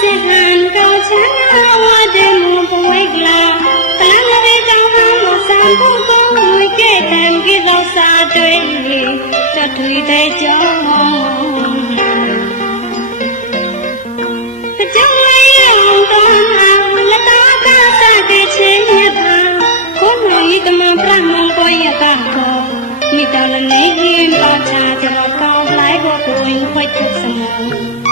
စေထံကောချမ်းသာဝတေမူပဝိကလာတန်လဝေတောင်းဟောမဆံပုကောမူကဲတံကိသောစာတွေတထွေတဲ့ကြောင့်ကြောင့်လည်းတော့လတာကစားတဲ့ချင်းရပါကိုလိုဤကမပြမုံကိုရတာကိုမိတလနေရင်ပါချာကြောက်ကောင်းလိုက်ကိုကိုင်ခွိတ်စမော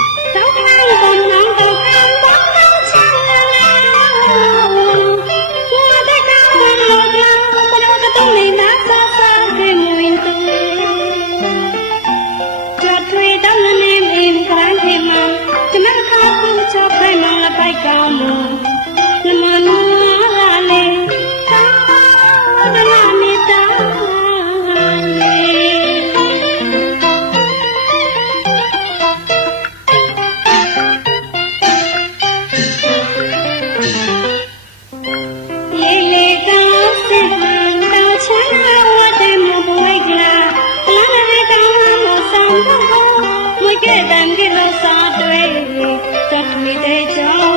Get them, give us our way. Talk me, they don't.